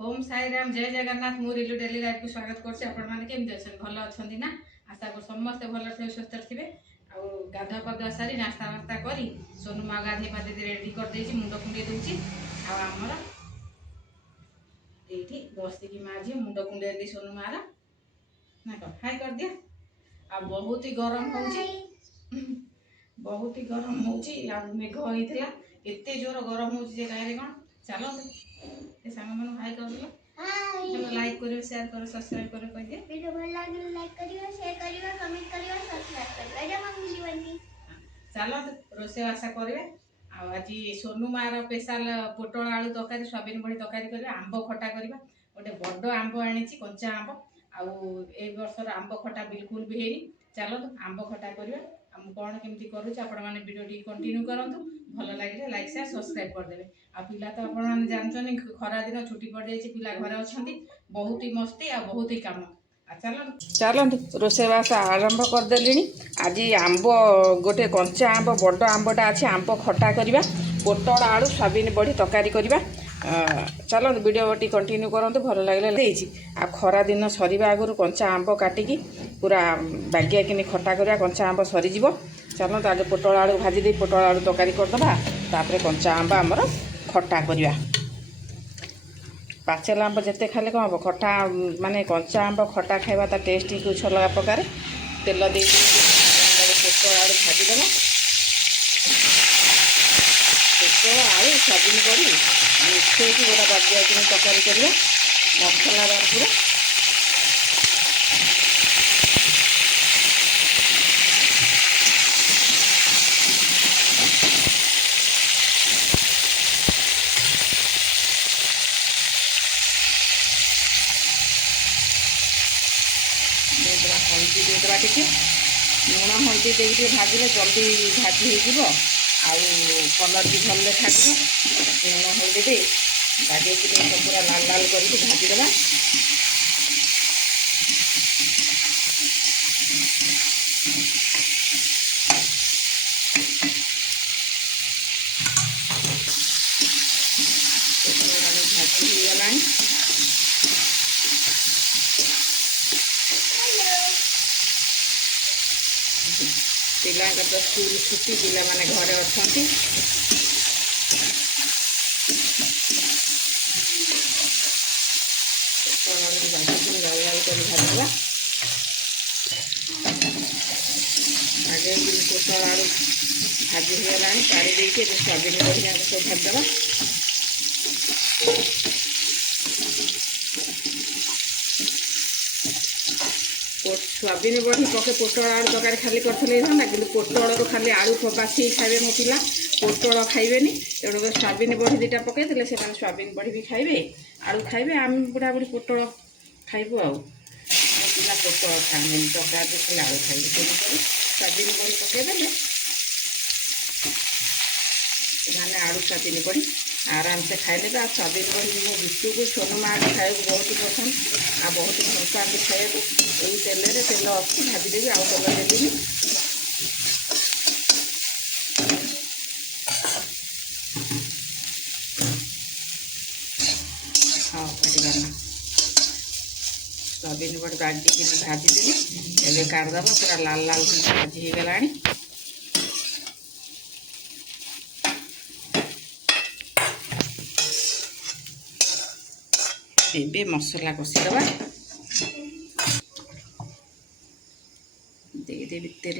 ओम साई राम जय जगन्नाथ मु रिलु daily life को स्वागत करछि। आपण माने केमते अछन भल अछंती ना आशा कर समस्त भल थे सुस्थ थिबे। आ गाधा पाधा सारी नास्ता नास्ता करी सोनू मा गाधे पाधे रेडी कर देछि मुंड कुंडे देछि। आ हमर एठी बस्ती की माझी मुंड कुंडे दी सोनू मारा ना को हाय कर दिया। आ बहुत ही गरम होछि बहुत ही गरम होछि। आ मेघ होइथिला एते जोर गरम होछि जे काहे रे कोन चलो ए संग मन हाय कर दियो। चलो लाइक करियो शेयर करो सब्सक्राइब करो कह दे। वीडियो भल लागे लाइक करियो शेयर करियो कमेंट करियो सब्सक्राइब करियो एटा मम्मी बनी। चलो रोसे आशा करबे। आ आज सोनू मार स्पेशल पोटल आलू तकारी सोयाबीन बड़ी तकारी करबे। आंब खटा करबा गोटे बड़ आंब आनिछि कंचा आंब आ ए वर्षर आंब खटा बिल्कुल भी हेनी। चलो आंब खटा करबा। हम कौन केमती करूँ आपण मैंने वीडियो टी कंटिन्यू करंतु भल लगे लाइक शेयर सब्सक्राइब कर देबे। आ पिला तो आपण मैंने जानछनी खरा दिन छुट्टी पड़ जाइए पिला घरे अछंती बहुत ही मस्ती आ बहुत ही काम। चलतु रोषेबास आरंभ करदेली। आज आंब गोटे कंचा आंब बड़ आंबटा अच्छे आंब खटा करवा पोटल आलू सोयाबीन बड़ी तकारी करवा। चलतु वीडियो टी कंटिन्यू करंतु भल लगे आ खरा दिन सरिबा आगु कंचा आंब काटिकी पूरा बागिया किनी खटा करवा कंचा आंब सरीज। चलतु आगे पोटल आलू भाजी दे पोटल आलू तकारी करदबा तापर कंचा आंब आमर खटा करवा। पाचेला आंब जिते खाले कौन हम खटा माने कंचा आंब खटा खावा ता टेस्ट ही कुछ अलग प्रकार। तेल दे पोटल आलू भाजीदेव पोटल आलू सोयाबीन बड़ी मिसेक गोटा बाजिया कि तकारी करवा मसलादार पूरा। हल्दी देदेबा टी लुण हल्दी देके भाजिले जल्दी भाजी हो कलर भी भल देखा लुण हल्दी दे बागे पूरा लाल लाल करके भाजीदेवा। भाजी हो गला पिला तो स्कूल छुट्टी पिला माने घरे अछंती लाल लाल कर भाजवा। आगे पोटल आलू भाजी हो गला काढ़ी देके सोयाबीन बढ़िया सब भाजदेवा। सोयाबीन बड़ी पके पोटल आलू तकारी खाली करते था कि पोटल खाली आलू बासी खाए मो पिला पोटल खाइबेनी तेणुक सोयाबीन बड़ी दुटा पकई देले से सोयाबीन बड़ी भी खाइबे आलू खाइबे आम बुढ़ा बुढ़ी पोटल खाइबू आ पिला पोटल खाए तकारी खाली आलू खाइबे तेणुक सोयाबीन बड़ी पकईदे मैंने आलू सोयाबीन बड़ी आराम से खाइले। आ सोयाबीन बड़ी मो बिटू को सोनू माँ खाए बहुत पसंद आ बहुत भल पाते खाए यही तेल तेल अच्छी भाजीदेवी आउ तेल देवी। हाँ सोयाबीन बड़ी बाजी भाजीदेवी एवं काढ़दबा पूरा लाल लाल भाजी हो गला। एबे मसला कषिदबा देदेवी तेल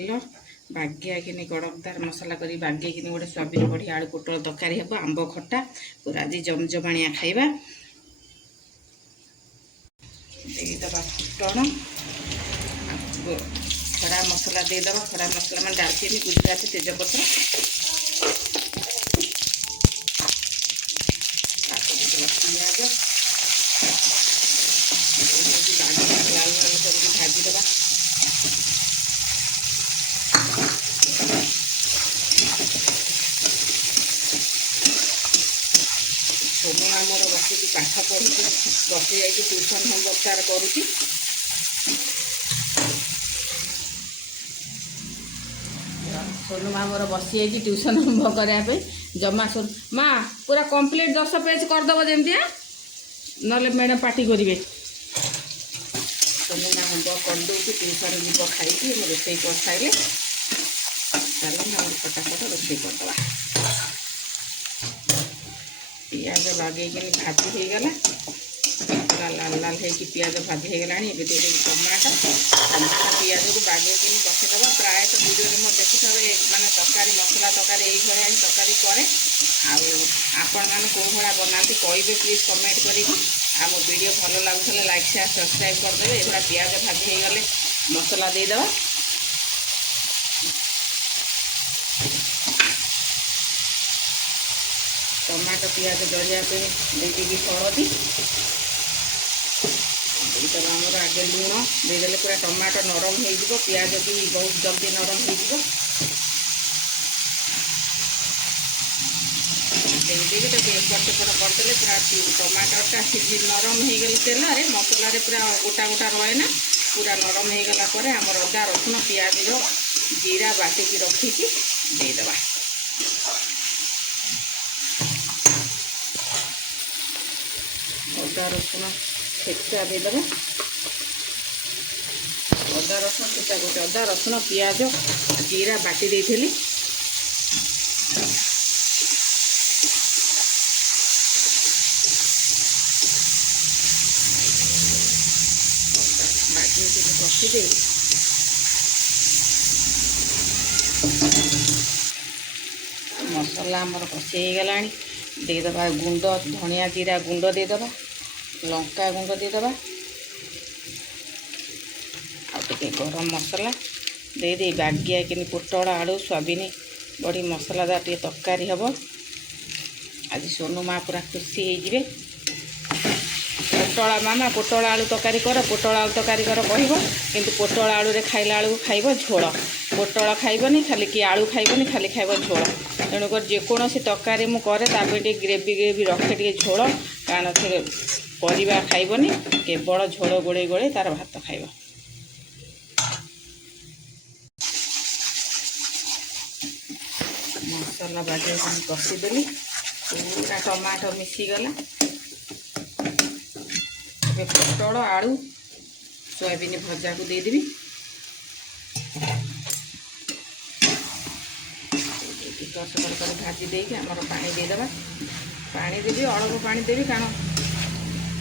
बागिया कि कड़कदार मसला कर बागे कि गोटे सोयाबीन बड़ी आलू पोटल तकारी हे आंब खटा पूरा आज जमजमाणिया खाइबा। देदेबा फुटण खड़ा मसला देदेबा खड़ा मसला मैं डालचीनी गुजराती तेजपत्र पियाज लाल लाल करके भाजीदेवा। सोनू आमर बसिक पाठ पढ़ी बसी जा ट्यूशन होमवर्क तार करुच्ची। सोनू माँ मोर बसी जाइए ट्यूशन होमवर्क करने जमा सोनू माँ पूरा कंप्लीट 10 पेज करदेव जमी नले मैडम पार्टी करेंगे तुम ना हम करदे ट्यूशन जीव खाई रोसे कर सारे चलो फटाफट रोसे करदे पियाज बागे भाजी हो गला पूरा लाल लाल हो पियाज भाजी हो गला टमाटो टमाटो पियाज को बागे बसईदे प्रायतः वीडियो में देखुथे माने तरकारी मसला तरकारी यही तरकारी करे आपण मैंने कौ भाया बनाती कहे प्लीज कमेंट करी मो वीडियो भल लगुले लाइक शेयर सब्सक्राइब करदे ये पियाज भाजी हो गले मसला देद टमाटो पियाज जरियापे देदेवी हलदी आमर आगे लुण देदेले पूरा टमाटो नरम हो पियाज भी बहुत जल्दी नरम हो एपट सेपट करदे पूरा टमाटोटा सीझी नरम हो गले तेल मसलार पूरा गोटा गोटा रहे ना पूरा नरम हो गला आमर अदा रसुण पियाज जीरा बाटिकी रखिकी देदेबा अदा रसुण छेचा देदेबा अदा रसुण छेचा गोटे अदा रसुण पियाज जीरा बाटी देइथिली बाटी कषि दे मसला आमर कषि हो गला देदेबा गुंड धनिया जीरा गुंड देदेबा लंका गुंड देदेबा आटे गरम मसला दे बागिया कि पोटल आलू सोयाबीन बड़ी मसलादार टे तरकारी हम आज सोनू माँ पूरा खुशी हो पोटल मामा पोटल आलू तरकारी कर पोटल आलू तरकारी कर कह कि पोटल आलू रे खाइला आलू खाइब झोल पोटल खाइबनी खाली कि आलू खाइबनी खाली खाइब झोल तेणुक जेकोसी तरकारी मुझे ग्रेवी ग्रेवी रखे टे झोल कारण से परिवा खाइबनी केवल झोल गोड़े गोड़े तार भात खाइब मसला बागे कषिदेली पूरा टमाटो मिसीगला पोटल आलू सोयाबीन भजा को देदेवी भाजी देके आमर पानी देदेबा पानी देवी अल्प पानी देवी कारण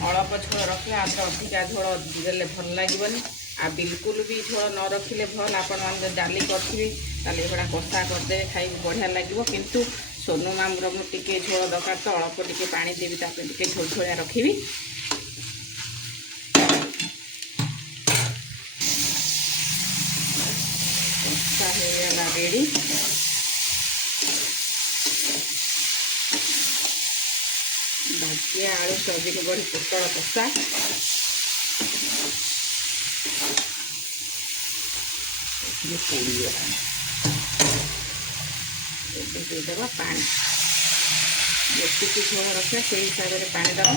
अल्प झोल रखले आज अधिका झोल देले भल लगे आ बिल्कुल भी झोल न रखिले भल आपण मैंने डाली करेंगे ताले एगुड़ा कषा करदे खाई बढ़िया लगे किंतु सोनू मामूर मुझे झोल दरकार तो अल्प टे पानी देवी टे झोल झोलिया रखी कषा हो रेडी भाजिया आलू सोयाबीन बड़ी पोटल कषा देदेबा पानी जी झोल रखा से हिसाब से पानी दबा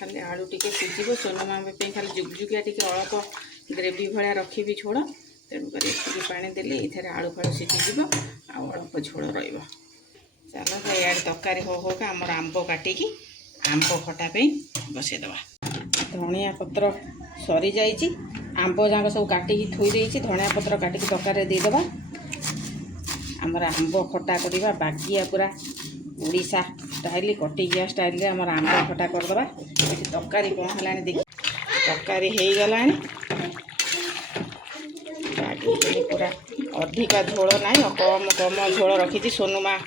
खाली आलू टिके सीझे सोनू मामा खाली जुगजुगिया टिके अल्प ग्रेवी भाया रखी झोल तेणुक पानी देले ये आलू फालू सीझीज अल्प झोल चलो इे तरकारी हो होगा आमर आंब काटिकी आंब खटा बसईदे धनिया पत्र सरी जाइए आंब जाक सब काटिकी थोई देती धनिया पत्र काटिकी तरकारी देदेबा आमर आंब खटा करवा बागिया पूरा उड़ीसा स्टाइल कटिकिया स्टाइल आमर आंब खटा करदे तरकारी कौन है देख तरकारी हो गला पूरा अधिका झोल ना कम कम झोल रखी सोनू माँ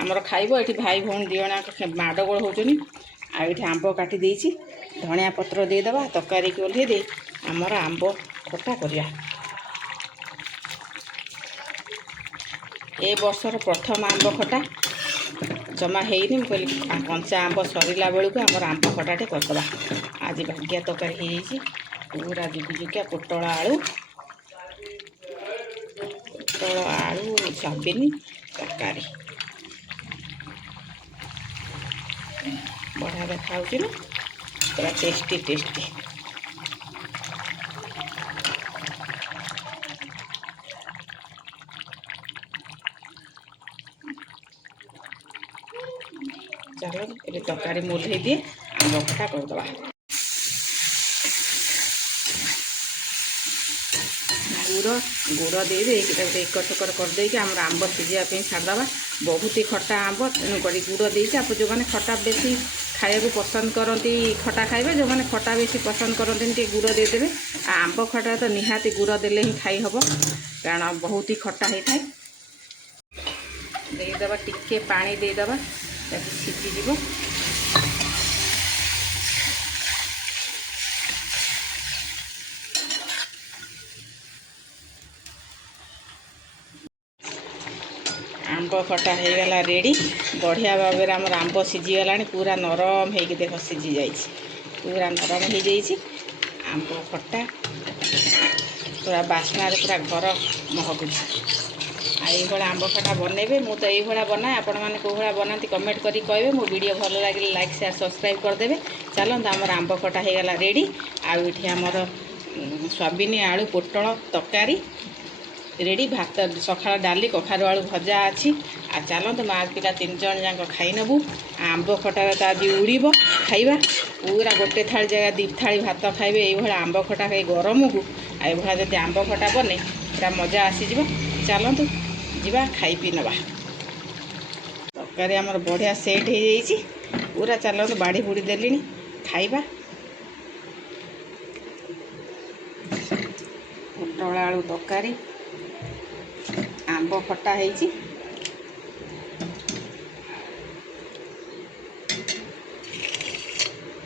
आमर खाइब ये भाई भौणी दिजणा माडगोल होचुनी आईठी आंब काटी देइछि धनिया पत्र देदेबा तरकारी की ओल्हे दे आमर आंब खटा करिया ए वर्षर प्रथम आंब खटा जमा हेनी कहली कंचा आंब सरला बेलू आमर आंब खटाटे करदे आज भाग्या तरकारी हो पूरा जुगजुगिया पोटल आलू सोयाबीन तरकारी बढ़िया देखा ना पूरा टेस्टी टेस्टी ଚାଲ ଏବେ ତରକାରୀ ମୋଲେଇ ଦିଏ ଆମ୍ବ ଖଟା କରିଦେବା। ଗୁଡ଼ ଦେଇଦେଇକି ତାକୁ ଏକର ସେକର କରିଦେଇକି ଆମର ଆମ୍ବ ସିଝିବା ପାଇଁ ଛାଡ଼ିଦେବା। ବହୁତ ହି ଖଟା ଆମ୍ବ, ତେଣୁକରି ଗୁଡ଼ ଦେଇଛି। ଆପଣ ଯେଉଁମାନେ ଖଟା ବେଶୀ ଖାଇବାକୁ ପସନ୍ଦ କରନ୍ତି ଖଟା ଖାଇବେ, ଯେଉଁମାନେ ଖଟା ବେଶୀ ପସନ୍ଦ କରନ୍ତିନି ଟିକେ ଗୁଡ଼ ଦେଇଦେବେ। ଆଉ ଆମ୍ବ ଖଟା ତ ନିହାତି ଗୁଡ଼ ଦେଲେ ହିଁ ଖାଇ ହେବ, କାରଣ ବହୁତ ହି ଖଟା ହେଇଥାଏ। ଦେଇଦେବା ଟିକେ ପାଣି ଦେଇଦେବା, ତାକୁ ସିଝିଯିବ। आंब खटा हो गला रेडी। बढ़िया भाव में आम आंब सीझीगलानी, पूरा नरम होगी देख सीझी जा पूरा नरम हो जाइए। आंब खटा पूरा बास्ना पूरा घर महकुच। आई आंब खटा बनइबे, मु तो ये बनाए। आपण मैंने कौ भाया बनाती कमेंट करी कहे। मो वीडियो भल लगे लाइक शेयर सब्सक्राइब करदे। चलते आमर आंब खटा हो गला रेडी। आठ आमर सोयाबीन आलू पोटल तरकारी रेडी। भात सकाळ डाली कखारू आलू भजा अच्छी। आ चलते माँ पिला 3 जन जाक खाई नबू। आंब खटार तो आज उड़ब खाइबा। पूरा गोटे थाली जगह 2 थाली भात खाइबे। ये आंब खटा खाई गरम को ये जब आंब खटा बने पूरा मजा आसीज। चलतु जा खाई पी नवा। तरकारी आमर बढ़िया सेट हो जाइए पूरा। चलतु बाड़ी बुड़ी देली खाइबा। पोटल आलू तरकारी आंब खटा है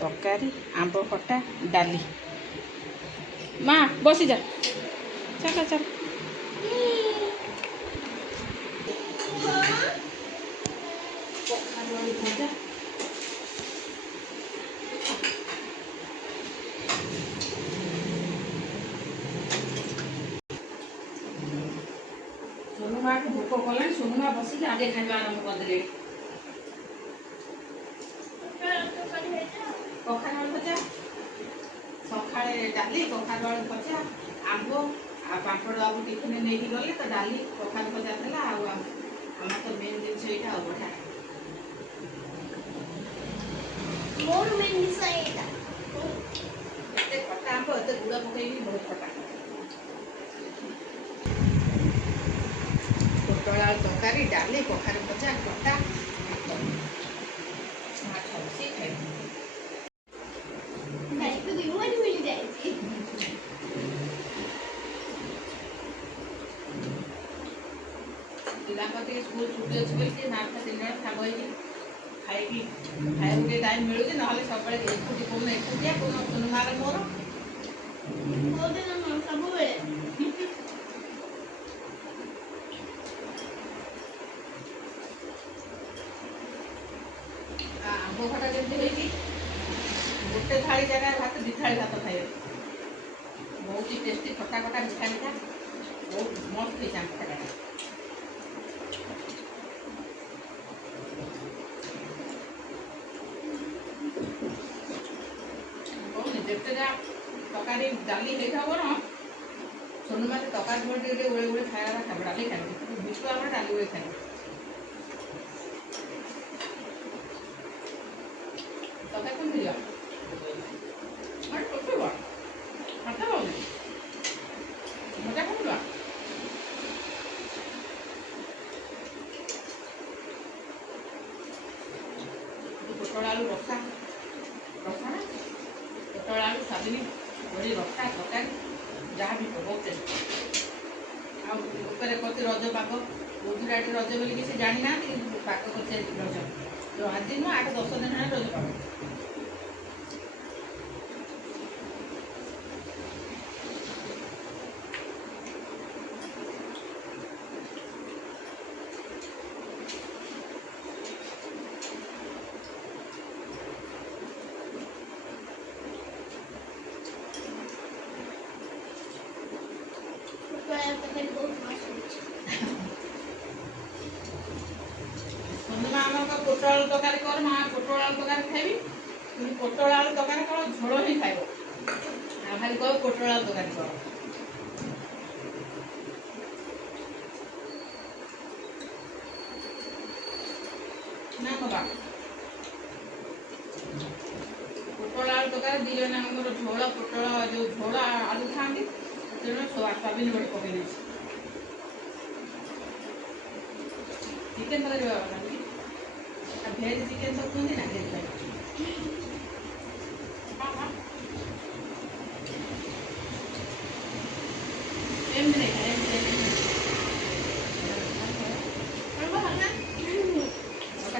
तरकारी आंब खटा डाली। माँ बसी जा, चल चल। भजा सोनू माँ को भोक कला। सोनू माँ बसिक आगे खाଇବା आरंभ करदे। कखारू आलू भजा सका डाली कखारू आलू भजा आंब आ पापड़ बाबू टिफिन नहीं गले तो डाली कखारू भजा था। आम तो मेन जिन यहाँ बढ़िया खटा आंब एत गुड़ पकई बहुत खटा। पोटल आलू तरकारी डाली कखारू भजा खटा पिला स्कूल छुट्टी अच्छी बोली माँ 3 जन साग खाई खाया टाइम मिलूँ ना सब एकुटी कौन एकुटिया कौन सोनुमार मोर सब आंब खटा जमी गोटे थाली जगह भात 2 थाली भात खाए। बहुत ही टेस्टी खटा खटा मिठा मिठा बहुत मस्त है आंब खटा। जिते तरकारी डाली देखा ना सोनू माते तरकारी उड़े उड़े खाया खाए डाली खाए बिस्कुट आम डाली उड़े खाए। तरकारी कौन दिया मजा कौन पोटल आलू रसा रसा पोटल आलू सोयाबीन बड़ी रसा तरकारी जहाँ भी बहुत टेस्ट। आते रज पाग गुजराट रज बोल से जानी ना पाग कर रज आज नुह 8-10 दिन है रज पाग। पोटल आलू तरकारी कर माँ पोटल आलू तरकारी खाइबी पोटल आलू तरकारी कौन झोल ही खाइब खाली कह पोटल आलू तरकारी कर ना बाबा ତରକାରୀ 2 ଜଣଙ୍କର ଝୋଳ ପୋଟଳ ଯେଉଁ ଝୋଳ ଆଳୁ ଖାଆନ୍ତି, ତେଣୁ ସୋୟାବିନ ବଡ଼ି ପକେଇ ଦେଇଛି। ଚିକେନ ତରକାରୀ ବାବା କି ଭେଜ ଚିକେନ ତ କୁହନ୍ତି ନା ସେଇଥିପାଇଁ। ଏମିତି ନାହିଁ ଏମିତି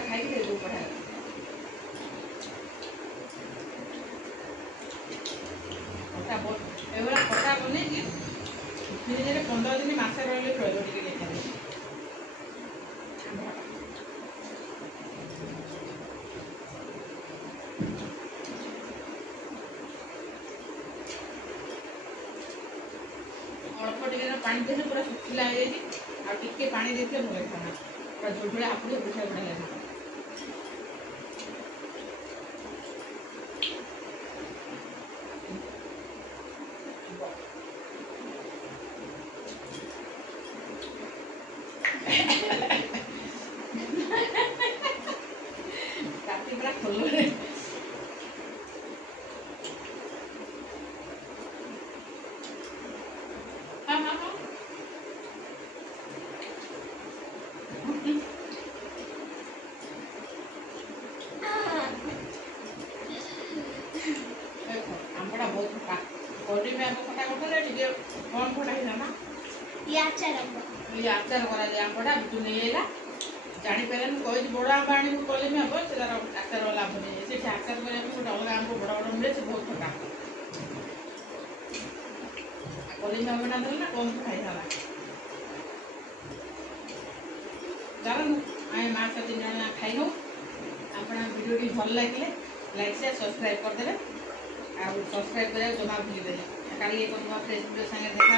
ଖାଇକି ଦେବୁ ବଢ଼ିଆ। ଏଭଳିଆ ଖଟା ବନେଇକି ଫ୍ରିଜରେ 15 ଦିନ ମାସେ ରହିଲେ ରହିବ ଟିକେ ଖାଇଲେ। ଅଳ୍ପ ଟିକେ ପାଣି ଦେଇଥିଲେ ପୁରା ଶୁଖିଲା ହେଇଯାଇଛି, ଆଉ ଟିକେ ପାଣି ଦେଇଥିଲେ ଭଲ ହେଇଥାନ୍ତା। ପୁରା ଝୋଳଝୋଳିଆ ହାପୁଡ଼ି ବଢ଼ିଆ ବଢ଼ିଆ ଲାଗିଥାନ୍ତା। ରାତି ପୁରା ଖୋଲରେ ଆମ୍ବଟା ବହୁତ ଖଟା। କଲିମି ଆମ୍ବ ଖଟା କରିଥିଲେ ଟିକେ କମ୍ ଖଟା ହେଇଥାନ୍ତା। ये अचार है। ये ଆଚାର କରାଯାଏ ଆମ୍ବଟା ବିଟୁ ନେଇ ଆଇଲା, ଜାଣିପାରିଲାନି, କହିଛି ବଡ଼ ଆମ୍ବ ଆଣିବୁ କଲିମି ଆମ୍ବ, ସେ ତାର ଆଚାର ଲାଭ ନେଇଯାଏ। ସେଠି ଆଚାର କରିବା ପାଇଁ ଗୋଟେ ଅଲଗା ଆମ୍ବ ବଡ଼ ବଡ଼ ମିଳେ, ସେ ବହୁତ ଖଟା। କଲିମି ଆମ୍ବଟା ଦେଲେ ନା କମ୍ ଖଟା ହେଇଥାନ୍ତା। ଚାଲନ୍ତୁ ଆମେ ମା ଛୁଆ 3 ଜଣ ଖାଇନୁ। ଆପଣଙ୍କ ଭିଡ଼ିଓଟି ଭଲ ଲାଗିଲେ ଲାଇକ୍ ସେୟାର ସବସ୍କ୍ରାଇବ୍ କରିଦେବେ, ଆଉ ସବସ୍କ୍ରାଇବ୍ କରିବାକୁ ଜମା ଭୁଲିବେନି। କାଲି ଏକ ନୂଆ ଫ୍ରେଶ୍ ଭିଡ଼ିଓ ସାଙ୍ଗରେ ଦେଖା